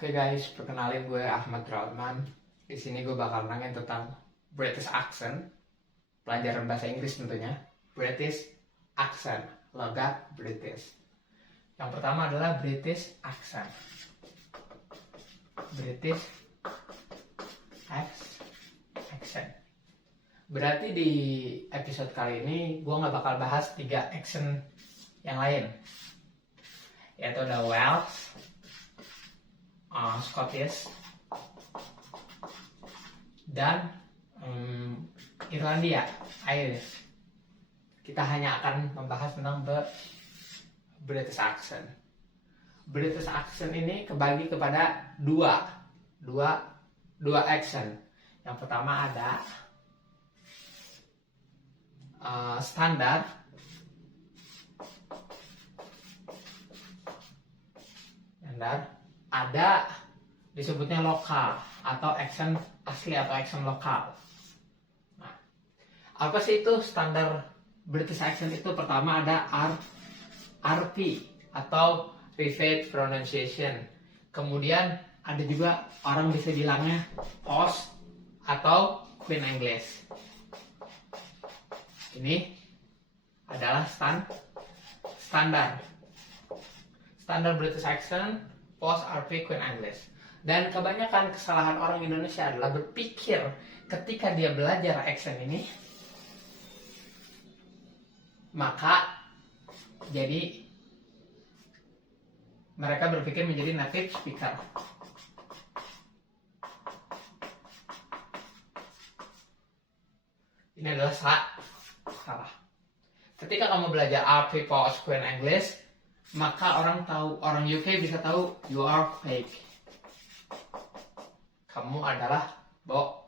Oke guys, perkenalin gue Ahmad Rahman. Di sini gue bakal nanya tentang British accent, pelajaran bahasa Inggris tentunya. British accent, logat British. Yang pertama adalah British accent. British accent. Berarti di episode kali ini gue nggak bakal bahas 3 accent yang lain, yaitu ada Welsh, Scottish, dan Irlandia, Irish. Kita hanya akan membahas tentang British accent. British accent ini kebagi kepada dua accent. Yang pertama ada standar, ada disebutnya lokal atau accent asli atau accent lokal. Nah, apa sih itu standar British accent itu? Pertama ada RP atau Repeat Pronunciation. Kemudian ada juga orang bisa bilangnya Posh atau Queen English. Ini adalah standar British accent, Posh, RP, Queen English. Dan kebanyakan kesalahan orang Indonesia adalah berpikir ketika dia belajar accent ini, maka jadi mereka berpikir menjadi native speaker. Ini adalah salah. Ketika kamu belajar RP, Posh, Queen English, maka orang UK bisa tahu you are fake. Kamu adalah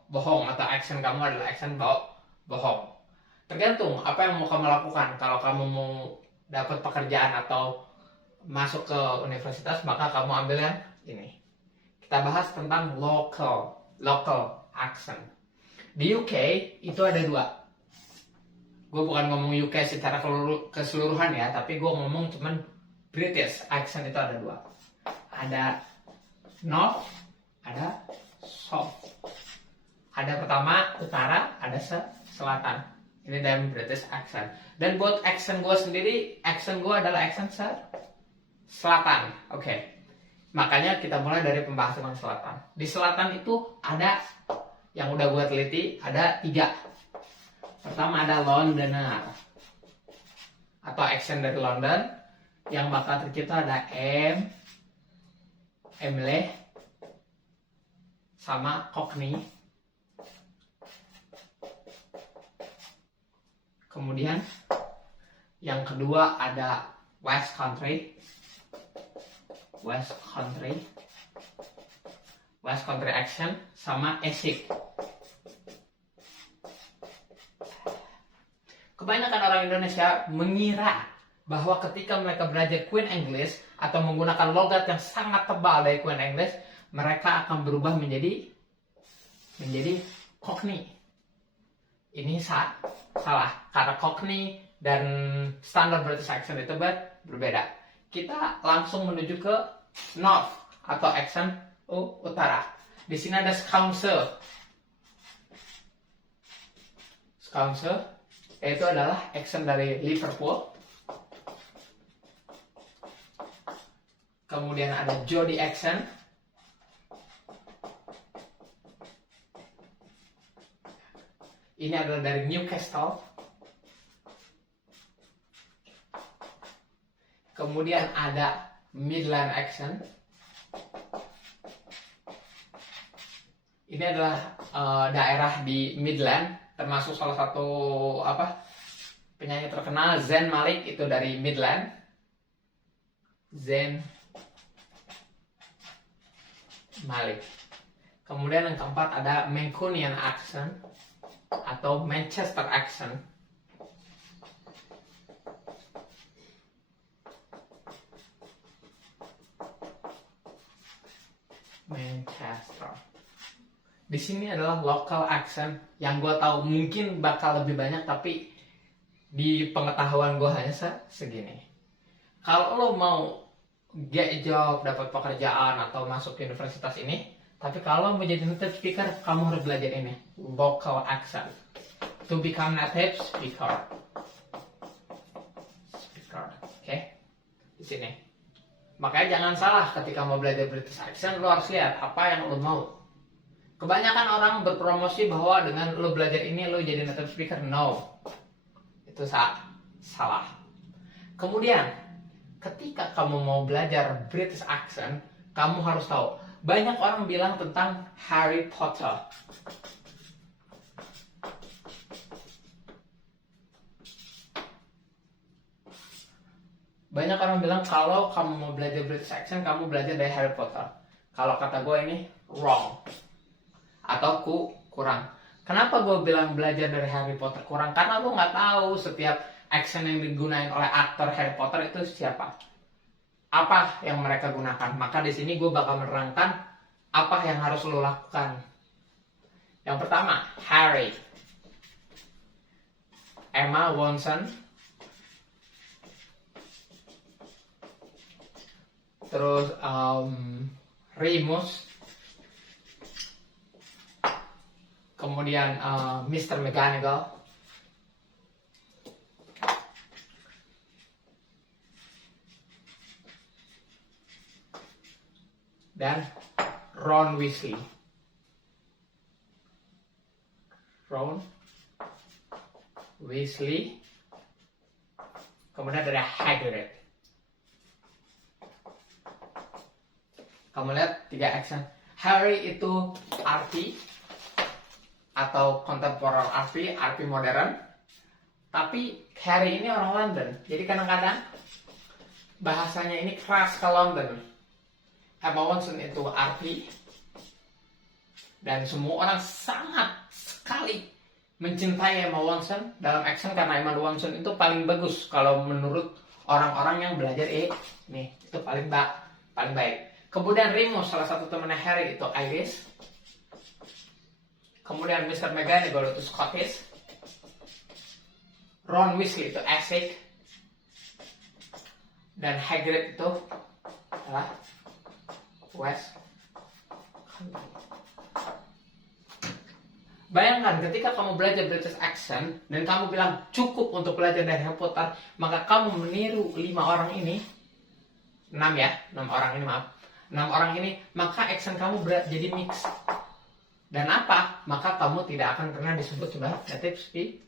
bohong, atau accent kamu adalah accent bohong. Tergantung apa yang mau kamu lakukan. Kalau kamu mau dapat pekerjaan atau masuk ke universitas, maka kamu ambil yang ini. Kita bahas tentang local accent. Di UK itu ada 2. Gue bukan ngomong UK secara keseluruhan ya, tapi gue ngomong cuman British accent itu ada 2. Ada North, ada South. Ada pertama utara, ada selatan. Ini dalam British accent. Dan buat accent gue sendiri, accent gue adalah accent selatan. Oke. Makanya kita mulai dari pembahasan yang selatan. Di selatan itu ada, yang udah gue teliti, ada 3. Pertama ada Londoner atau accent dari London. Yang bakal tercipta ada Emily sama Cockney. Kemudian yang kedua ada West Country accent sama Essex. Kebanyakan orang Indonesia mengira bahwa ketika mereka belajar Queen English atau menggunakan logat yang sangat tebal dari Queen English, mereka akan berubah menjadi Cockney. Ini salah, karena Cockney dan standar British accent itu berbeda. Kita langsung menuju ke North atau accent utara. Di sini ada Scouse, yaitu adalah accent dari Liverpool. Kemudian ada Geordie accent. Ini adalah dari Newcastle. Kemudian ada Midland accent. Ini adalah daerah di Midland, termasuk salah satu penyanyi terkenal Zayn Malik itu dari Midland. Zayn Malik. Kemudian yang keempat ada Mancunian accent atau Manchester accent. Manchester. Di sini adalah local accent yang gue tahu mungkin bakal lebih banyak, tapi di pengetahuan gue hanya segini. Kalau lo mau get a job, dapat pekerjaan atau masuk ke universitas ini. Tapi kalau mau jadi native speaker, kamu harus belajar ini, vocal accent. To become native speaker. Oke? Di sini. Makanya jangan salah ketika mau belajar British accent, lo harus lihat apa yang lo mau. Kebanyakan orang berpromosi bahwa dengan lo belajar ini lo jadi native speaker. No. Itu salah. Kemudian, ketika kamu mau belajar British accent, kamu harus tahu. Banyak orang bilang tentang Harry Potter. Banyak orang bilang kalau kamu mau belajar British accent, kamu belajar dari Harry Potter. Kalau kata gue ini wrong. Atau kurang. Kenapa gue bilang belajar dari Harry Potter kurang? Karena gue nggak tahu setiap accent yang digunakan oleh aktor Harry Potter itu siapa. Apa yang mereka gunakan. Maka di sini gue bakal menerangkan apa yang harus lo lakukan. Yang pertama, Harry. Emma Watson. Terus Remus. Kemudian Mr. McGonagall. Dan Ron Weasley. Ron Weasley. Kemudian ada Hagrid. Kamu lihat 3 accent. Harry itu RP atau contemporary RP modern. Tapi Harry ini orang London. Jadi kadang-kadang bahasanya ini keras ke London. Emma Watson itu RP. Dan semua orang sangat sekali mencintai Emma Watson dalam accent karena Emma Watson itu paling bagus kalau menurut orang-orang yang belajar ini itu paling baik. Kemudian Remus, salah satu temannya Harry itu Irish. Kemudian Mr. McGonagall itu Scottish. Ron Weasley itu Essex. Dan Hagrid itu adalah West. Bayangkan ketika kamu belajar British accent dan kamu bilang cukup untuk belajar dari Harry Potter, maka kamu meniru 5 orang ini, 6 orang ini, 6 orang ini, maka accent kamu jadi mix. Dan apa? Maka kamu tidak akan pernah disebut sebagai native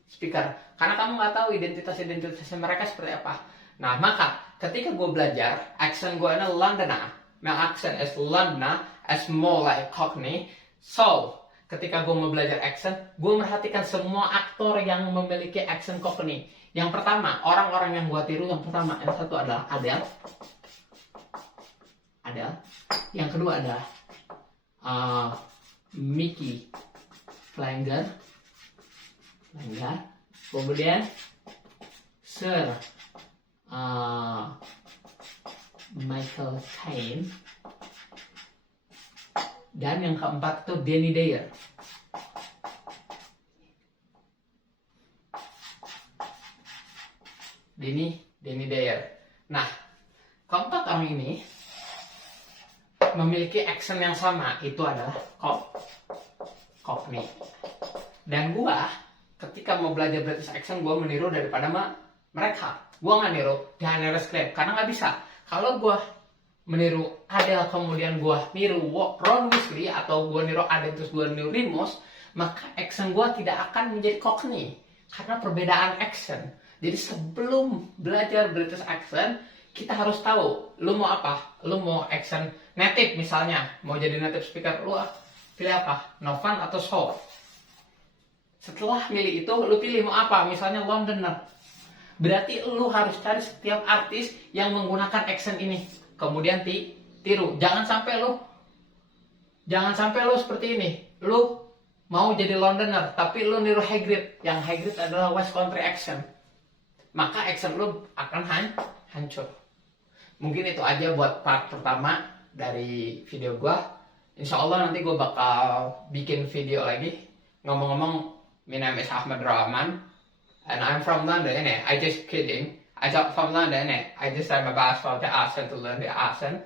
speaker. Karena kamu nggak tahu identitas mereka seperti apa. Nah, maka ketika gue belajar, accent gue adalah Londoner. My accent is Londoner, as more like Cockney. So, ketika gue mau belajar accent, gue merhatikan semua aktor yang memiliki accent Cockney. Yang pertama, orang-orang yang gue tiru, yang satu adalah Adele. Yang kedua adalah Mickey Flanger. Kemudian Sir Michael Caine. Dan yang keempat itu Danny Dyer. Danny Dyer. Nah, keempat orang ini memiliki accent yang sama, itu adalah Cockney. Dan gua ketika mau belajar British accent, gua meniru daripada mereka. Gua nggak niru Daniel Radcliffe karena nggak bisa. Kalau gua meniru Adele kemudian gua niru Ron Weasley atau gua niru Adele terus gua niru Remus, maka accent gua tidak akan menjadi Cockney karena perbedaan accent. Jadi sebelum belajar British accent, kita harus tahu lu mau apa. Lu mau accent native misalnya, mau jadi native speaker, lu pilih apa? Novan atau Soul? Setelah milih itu, lu pilih mau apa? Misalnya Londoner. Berarti lu harus cari setiap artis yang menggunakan accent ini. Kemudian tiru. Jangan sampai lu seperti ini. Lu mau jadi Londoner, tapi lu niru Hagrid. Yang Hagrid adalah West Country accent. Maka accent lu akan hancur. Mungkin itu aja buat part pertama dari video gua. Insya Allah nanti gua bakal bikin video lagi. Ngomong-ngomong, my name is Ahmad Rahman and I'm from London. I just kidding. I don't from London. I just tried my best for the accent to learn the accent.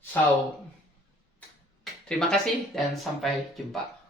So, terima kasih dan sampai jumpa.